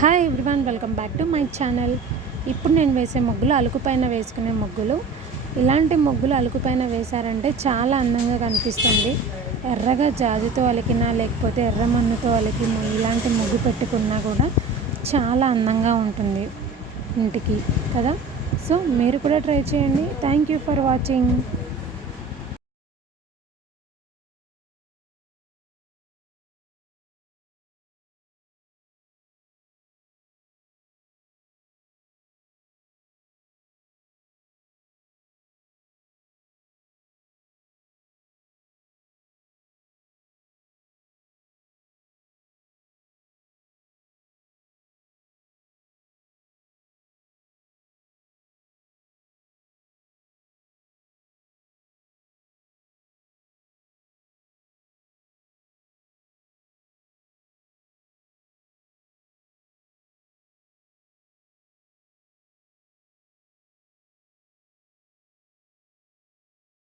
Hi everyone, welcome back to my channel. ఇప్పుడు నేను వేసే ముగ్గులు అలుకు పైన వేసుకునే ముగ్గులు. ఇలాంటి ముగ్గులు అలుకు పైన వేశారంటే చాలా అందంగా కనిపిస్తుంది. ఎర్రగా జాజితో అలికినా లేకపోతే ఎర్రమన్నుతో అలికి ఇలాంటి ముగ్గు పెట్టుకున్నా కూడా చాలా అందంగా ఉంటుంది ఇంటికి కదా. సో మీరు కూడా ట్రై చేయండి. Thank you for watching.